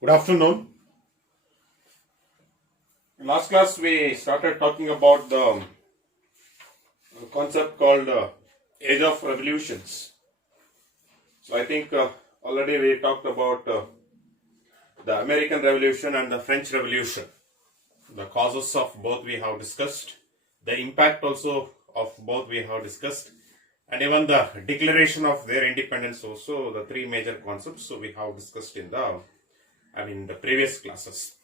Good afternoon. In last class, we started talking about the concept called Age of Revolutions. So I think already we talked about the American Revolution and the French Revolution. The causes of both we have discussed, the impact also of both we have discussed, and even the declaration of their independence also, the three major concepts. So we have discussed in the previous classes.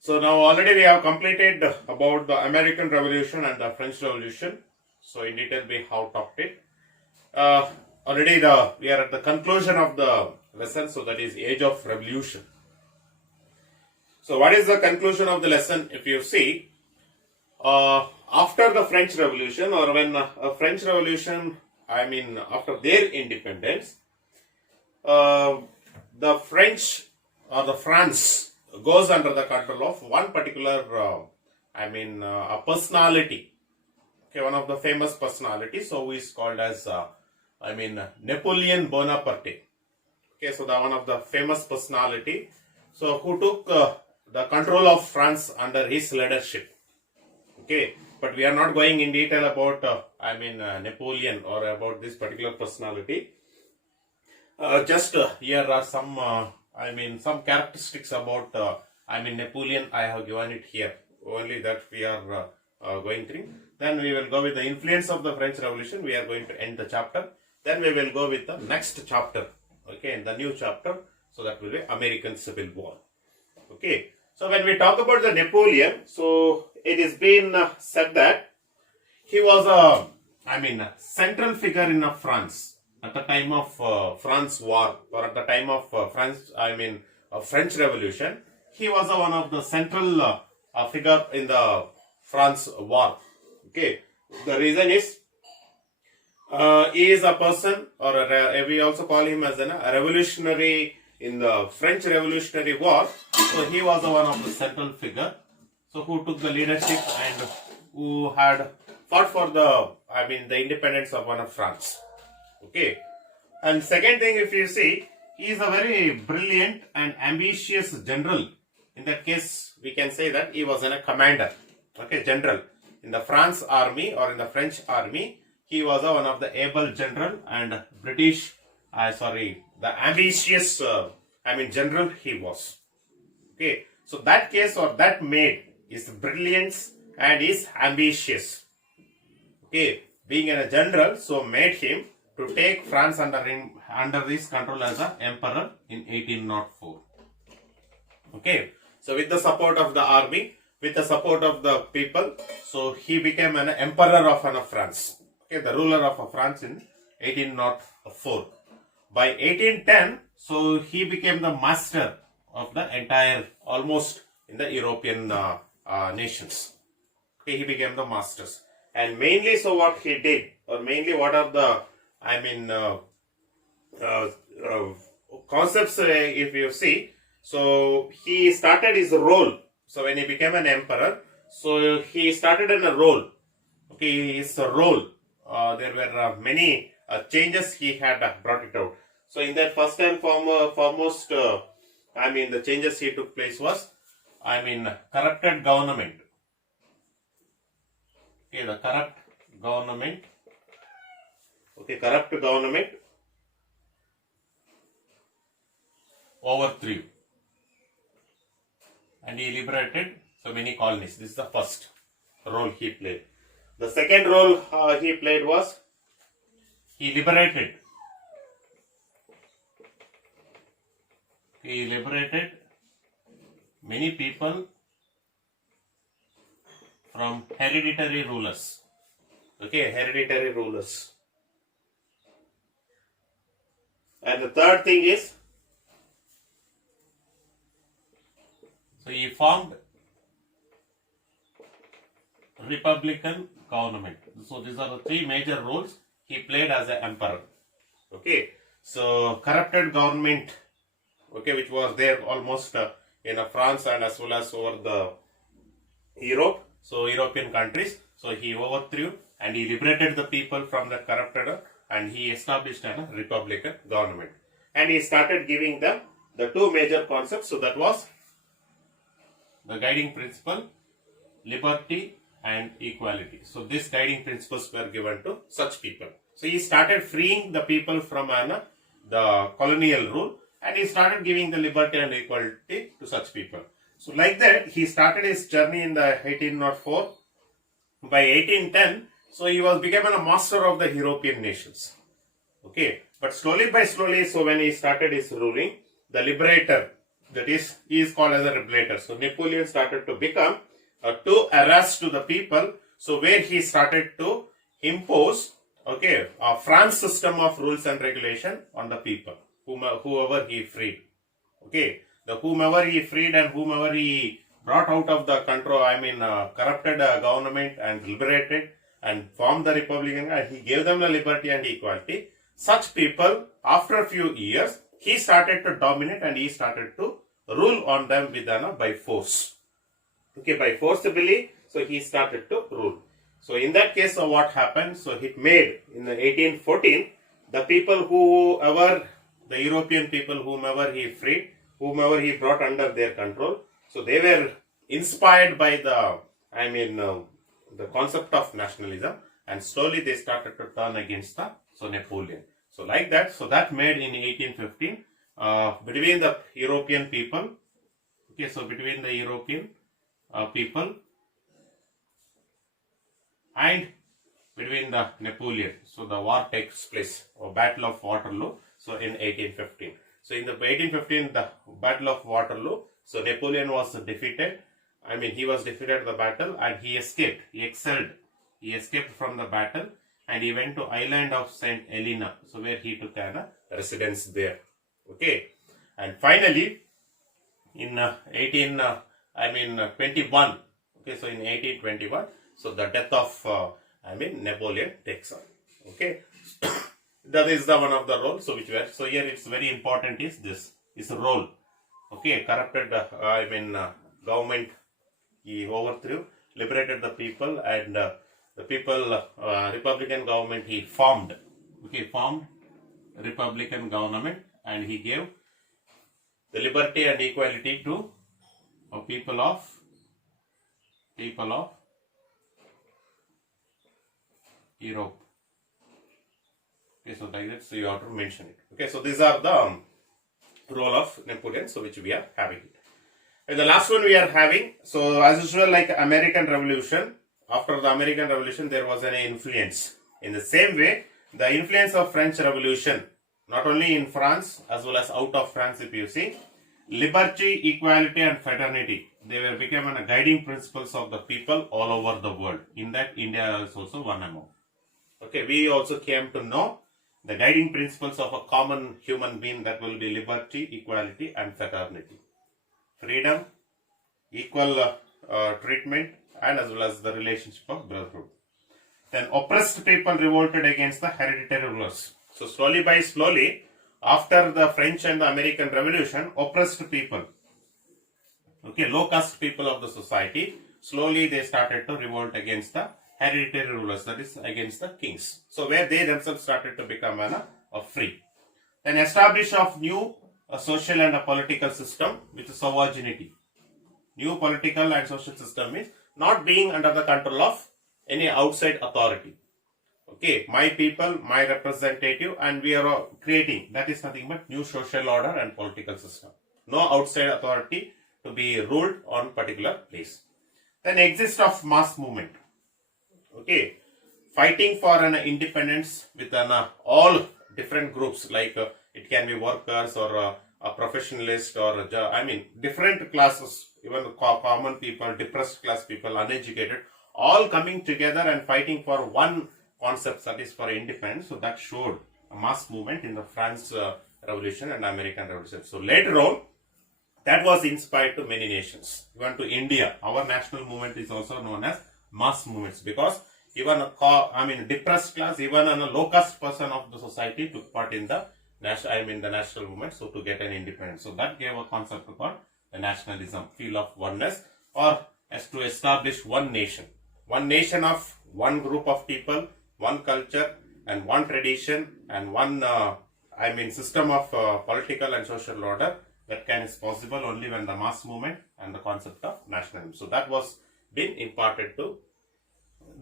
So now already we have completed about the American Revolution and the French Revolution. So in detail we have talked it. Already we are at the conclusion of the lesson. So that is Age of Revolution. So what is the conclusion of the lesson? If you see, after the French Revolution, or when French Revolution, after their independence, the French or the France goes under the control of one particular, a personality. Okay, one of the famous personalities. So who is called as, Napoleon Bonaparte. Okay, so the one of the famous personality. So who took the control of France under his leadership. Okay, but we are not going in detail about, Napoleon or about this particular personality. Here are some, some characteristics about, Napoleon. I have given it here. Only that we are going through. Then we will go with the influence of the French Revolution. We are going to end the chapter. Then we will go with the next chapter. Okay, in the new chapter. So that will be American Civil War. Okay. So when we talk about the Napoleon, so it is been said that he was a central figure in France at the time of France war, or at the time of French Revolution. He was one of the central figure in the France war. Okay, the reason is he is a person, or we also call him as a revolutionary in the French Revolutionary War. So he was one of the central figure, so who took the leadership and who had fought for the independence of one of France. Okay, and second thing, if you see, he is a very brilliant and ambitious general. In that case, we can say that he was a commander. Okay, general in the France army or in the French army. He was one of the able general and the ambitious general he was. Okay, so that case or that made his brilliance and is ambitious. Okay, being a general, so made him to take France under his control as an emperor in 1804. Okay, so with the support of the army, with the support of the people, so he became an emperor of France. Okay, the ruler of France in 1804. By 1810, so he became the master of the entire, almost in the European nations. Okay, he became the masters. And mainly, so what he did, or mainly what are the, concepts, if you see, so he started his role. So when he became an emperor, so he started in a role. Okay, his role, there were many changes he had brought it out. So in that first and foremost, the changes he took place was, corrupted government. Okay, the corrupt government. Okay, corrupt government overthrew. And he liberated so many colonies. This is the first role he played. The second role he played was, he liberated many people from hereditary rulers. Okay, hereditary rulers. And the third thing is, so he formed republican government. So these are the three major roles he played as an emperor. Okay, so corrupted government, okay, which was there almost in France and as well as over the Europe, so European countries. So he overthrew and he liberated the people from the corrupted, and he established a republican government. And he started giving the the two major concepts. So that was the guiding principle, liberty and equality. So these guiding principles were given to such people. So he started freeing the people from the colonial rule, and he started giving the liberty and equality to such people. So like that, he started his journey in the 1804. By 1810, so he was becoming a master of the European nations. Okay, but slowly by slowly, so when he started his ruling, the liberator, that is, he is called as a liberator. So Napoleon started to become too harassed to the people. So where he started to impose, okay, a France system of rules and regulation on the people, whoever he freed. Okay, the whomever he freed and whomever he brought out of the control, corrupted government and liberated and formed the Republican, and he gave them the liberty and equality. Such people, after a few years, he started to dominate and he started to rule on them with by force. Okay, by forcibly, so he started to rule. So in that case, so what happened? So it made in the 1814, the people whoever, the European people whomever he freed, whomever he brought under their control, so they were inspired by the concept of nationalism, and slowly they started to turn against Napoleon. So like that, so that made in 1815 between the European people. Okay, so between the European people and between the Napoleon, so the war takes place, or Battle of Waterloo. So in 1815. So in the 1815, the Battle of Waterloo, so Napoleon was defeated. He was defeated in the battle and he escaped. He excelled. He escaped from the battle and he went to island of Saint Helena. So where he took a residence there. Okay. And finally, in 1821. Okay. So in 1821, so the death of Napoleon takes on. Okay. That is the one of the roles. So which were, so here it's very important is this is a role. Okay, corrupted government he overthrew, liberated the people, and the people Republican government he formed. Okay, formed Republican government, and he gave the liberty and equality to people of Europe. Okay, so like that, so you have to mention it. Okay, so these are the role of Napoleon, so which we are having. And the last one we are having, so as usual, like American Revolution. After the American Revolution, there was an influence. In the same way, the influence of French Revolution, not only in France as well as out of France, if you see, liberty, equality, and fraternity, they were becoming guiding principles of the people all over the world. In that, India is also one among. Okay, we also came to know the guiding principles of a common human being, that will be liberty, equality, and fraternity. Freedom, equal treatment, and as well as the relationship of brotherhood. Then oppressed people revolted against the hereditary rulers. So slowly by slowly, after the French and the American Revolution, oppressed people, okay, low caste people of the society, slowly they started to revolt against the hereditary rulers, that is against the kings. So where they themselves started to become free. Then establish of new social and a political system with sovereignty. New political and social system is not being under the control of any outside authority. Okay, my people, my representative, and we are creating, that is nothing but new social order and political system. No outside authority to be ruled on particular place. Then exist of mass movement. Okay, fighting for an independence with all different groups, like it can be workers or a professionalist or different classes, even common people, depressed class people, uneducated, all coming together and fighting for one concept, that is for independence. So that showed a mass movement in the France Revolution and American Revolution. So later on, that was inspired to many nations. Even to India, our national movement is also known as mass movements, because even a depressed class, even a low caste person of the society took part in the national movement, so to get an independence. So that gave a concept called the nationalism, feel of oneness, or as to establish one nation of one group of people, one culture and one tradition and one system of political and social order, That can is possible only when the mass movement and the concept of nationalism. So that was been imparted to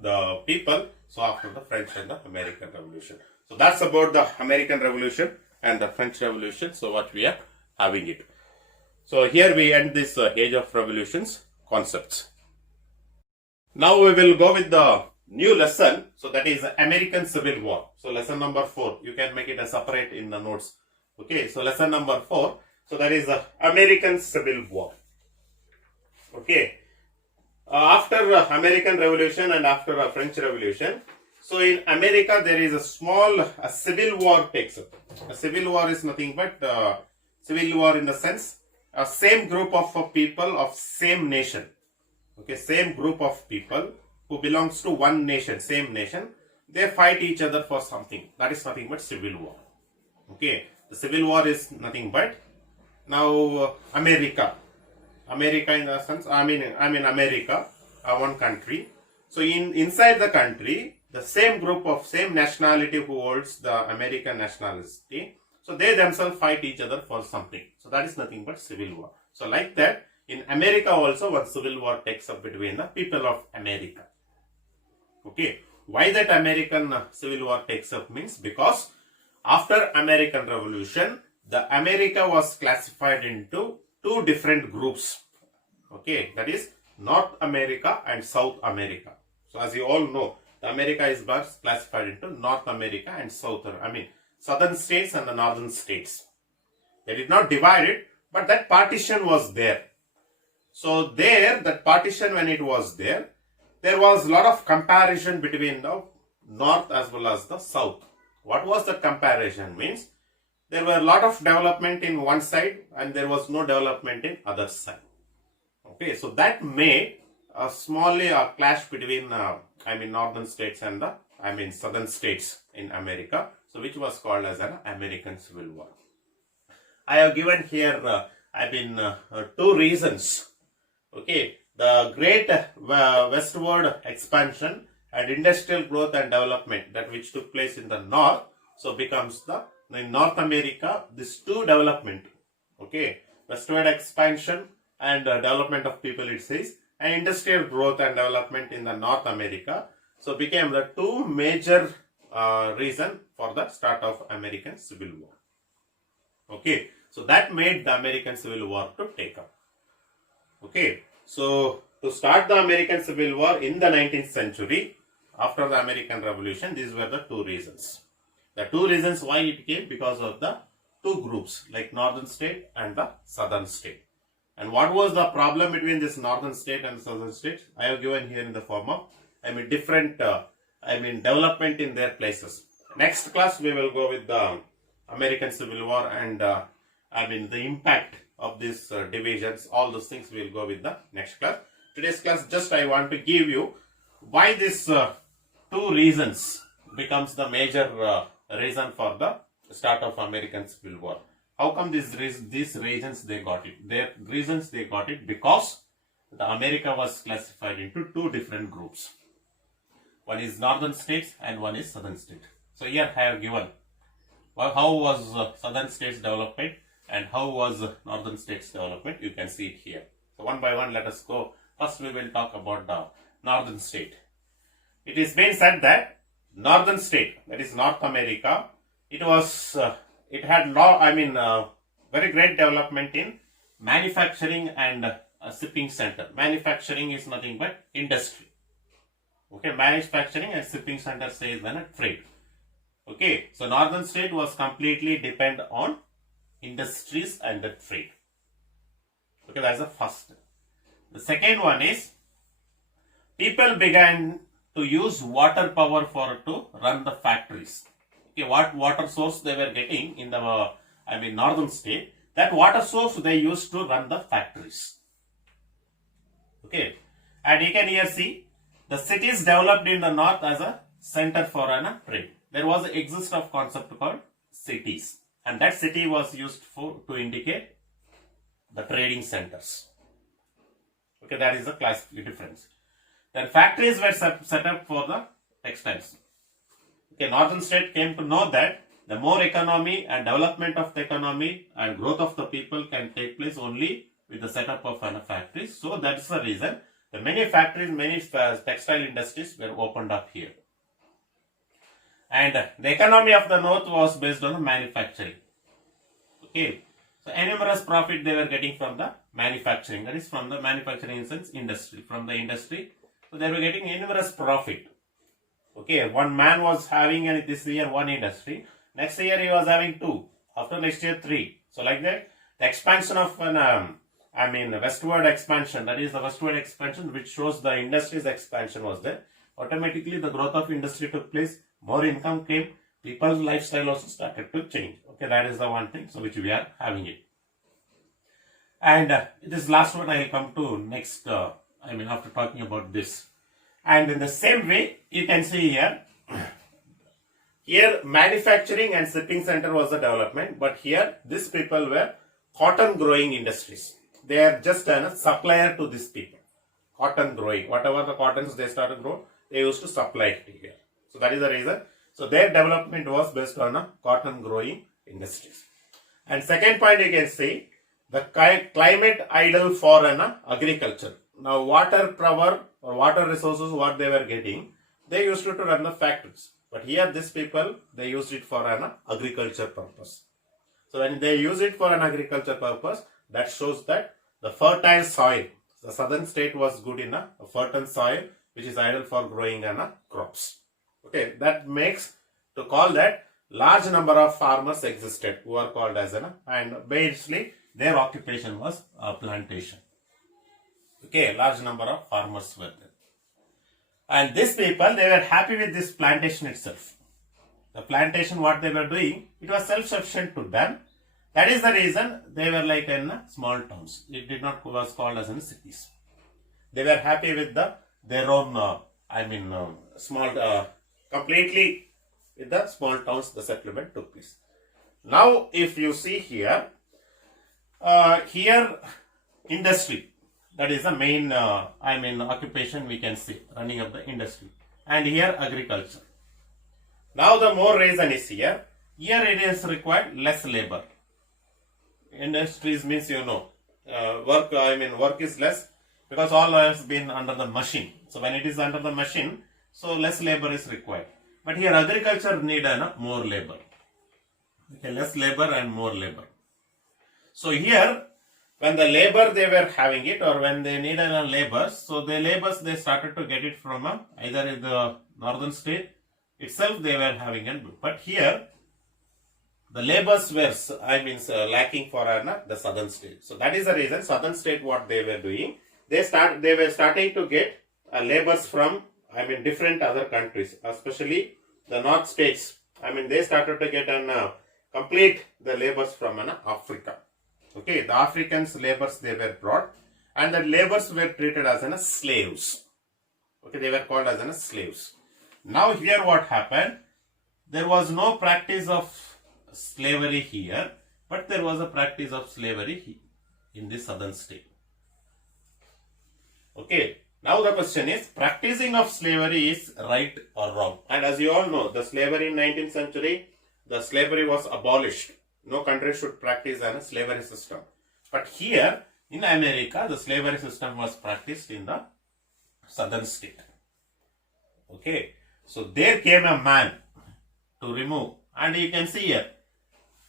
the people. So after the French and the American Revolution. So that's about the American Revolution and the French Revolution. So what we are having it. So here we end this age of revolutions concepts. Now we will go with the new lesson. So that is American Civil War. So lesson number 4. You can make it a separate in the notes. Okay. So lesson number 4. So that is American Civil War. Okay. After American Revolution and after French Revolution, so in America there is a small civil war takes up. A civil war is nothing but civil war in the sense a same group of people of same nation. Okay, same group of people who belongs to one nation, same nation, they fight each other for something. That is nothing but civil war. Okay, the civil war is nothing but now America in the sense, I mean America, one country. So inside the country, the same group of same nationality who holds the American nationality, so they themselves fight each other for something. So that is nothing but civil war. So like that, in America also one civil war takes up between the people of America. Okay, why that American civil war takes up means because after American Revolution, the America was classified into two different groups. Okay, that is North America and South America. So as you all know, the America is classified into North America and southern states and the northern states. They did not divide it, but that partition was there. So there, that partition when it was there was a lot of comparison between the North as well as the South. What was the comparison means? There were a lot of development in one side and there was no development in other side. Okay, so that made a clash between northern states and the southern states in America. So which was called as an American Civil War. I have given here two reasons. Okay, the great westward expansion and industrial growth and development that which took place in the north. So becomes in North America, this two development. Okay, westward expansion and development of people it says, and industrial growth and development in the North America. So became the two major reason for the start of American Civil War. Okay, so that made the American Civil War to take up. Okay, so to start the American Civil War in the 19th century, after the American Revolution, these were the two reasons. The two reasons why it came because of the two groups like northern state and the southern state. And what was the problem between this northern state and southern state? I have given here in the form of different development in their places. Next class we will go with the American Civil War and the impact of these divisions. All those things we will go with the next class. Today's class just I want to give you why this two reasons becomes the major reason for the start of American Civil War. How come these reasons they got it? Their reasons they got it because the America was classified into two different groups. One is northern states and one is southern state. So here I have given how was southern states development and how was northern states development. You can see it here. So one by one let us go. First we will talk about the northern state. It is being said that northern state, that is North America, it had very great development in manufacturing and shipping center. Manufacturing is nothing but industry. Okay, manufacturing and shipping center says then a trade. Okay, so northern state was completely depend on industries and the trade. Okay, that's the first. The second one is people began to use water power to run the factories. Okay, what water source they were getting in the northern state, that water source they used to run the factories. Okay, and you can here see the cities developed in the north as a center for an trade. There was an exist of concept called cities, and that city was used to indicate the trading centers. Okay, that is the class difference. Then factories were set up for the textiles. Okay, northern state came to know that The more economy and development of the economy and growth of the people can take place only with the setup of factories. So that is the reason the many factories, many textile industries were opened up here. And the economy of the north was based on manufacturing. Okay, so enormous profit they were getting from the manufacturing. That is from the manufacturing in sense industry, from the industry. So they were getting enormous profit. Okay, one man was having this year one industry. Next year he was having two. After next year 3. So like that, the expansion of an westward expansion. That is the westward expansion which shows the industry's expansion was there. Automatically the growth of industry took place. More income came. People's lifestyle also started to change. Okay, that is the one thing. So which we are having it. And this last one I will come to next. After talking about this. And in the same way, you can see here. Here, manufacturing and shipping center was the development, but here, these people were cotton growing industries. They are just a supplier to these people. Cotton growing, whatever the cottons they started to grow, they used to supply it here. So that is the reason. So their development was based on a cotton growing industries. And second point you can see, the climate ideal for an agriculture. Now water power or water resources what they were getting, they used to run the factories. But here these people, they used it for an agriculture purpose. So when they use it for an agriculture purpose, that shows that the fertile soil, the southern state was good in a fertile soil which is ideal for growing crops. Okay, that makes to call that large number of farmers existed who are called as and basically their occupation was plantation. Okay, large number of farmers were there. And these people, they were happy with this plantation itself. The plantation, what they were doing, it was self-sufficient to them. That is the reason they were like in small towns. It did not was called as in cities. They were happy with their own, completely with the small towns the settlement took place. Now, if you see here, here industry. That is the main, occupation we can see, running of the industry. And here agriculture. Now the more reason is here. Here it is required less labor. Industries means work is less because all has been under the machine. So when it is under the machine, so less labor is required. But here agriculture need more labor. Okay, less labor and more labor. So here, when the labor they were having it or when they needed labor, so the labors they started to get it from either in the northern state itself they were having it. But here, the labors were lacking for the southern state. So that is the reason southern state what they were doing. They were starting to get labors from different other countries, especially the north states. They started to get complete the labors from Africa. Okay, the Africans labors they were brought and the labors were treated as slaves. Okay, they were called as slaves. Now here what happened? There was no practice of slavery here, but there was a practice of slavery in the southern state. Okay, now the question is, practicing of slavery is right or wrong? And as you all know, the slavery in 19th century, the slavery was abolished. No country should practice a slavery system. But here in America, the slavery system was practiced in the southern state. Okay, so there came a man to remove, and you can see here,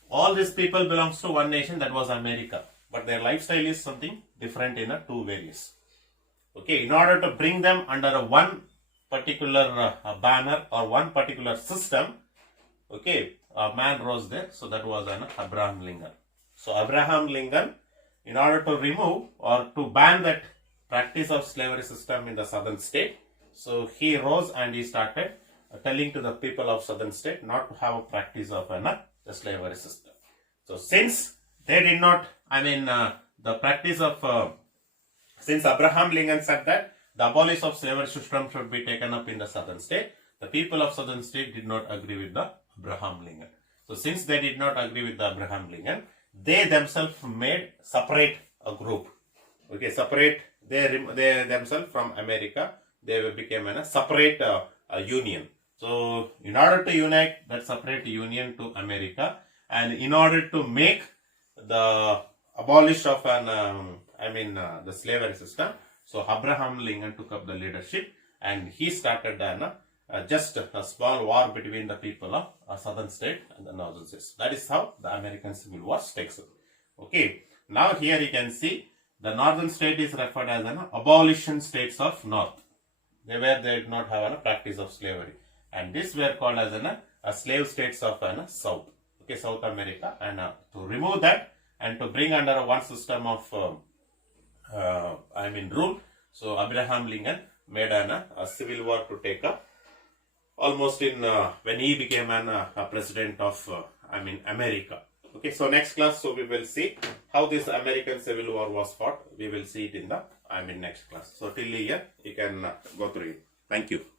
all these people belongs to one nation, that was America. But their lifestyle is something different in two various. Okay, in order to bring them under one particular banner or one particular system, okay, a man rose there, so that was Abraham Lincoln. So Abraham Lincoln, in order to remove or to ban that practice of slavery system in the southern state, so he rose and he started telling to the people of southern state not to have a practice of the slavery system. So since they did not, the practice of, since Abraham Lincoln said that the abolition of slavery system should be taken up in the southern state, the people of southern state did not agree with the Abraham Lincoln. So since they did not agree with the Abraham Lincoln, they themselves made separate a group. Okay, separate, they themselves from America, they became a separate union. So in order to unite that separate union to America, and in order to make the abolish of an the slavery system, so Abraham Lincoln took up the leadership and he started just a small war between the people of a southern state and the northern states. That is how the American Civil War takes up. Okay, now here you can see the northern state is referred as an abolition states of north. They did not have a practice of slavery, and these were called as a slave states of south. Okay, South America, and to remove that and to bring under one system of rule. So Abraham Lincoln made a civil war to take up almost in when he became a president of America. Okay, so next class, so we will see how this American Civil War was fought. We will see it in the next class. So till here you can go through it. Thank you.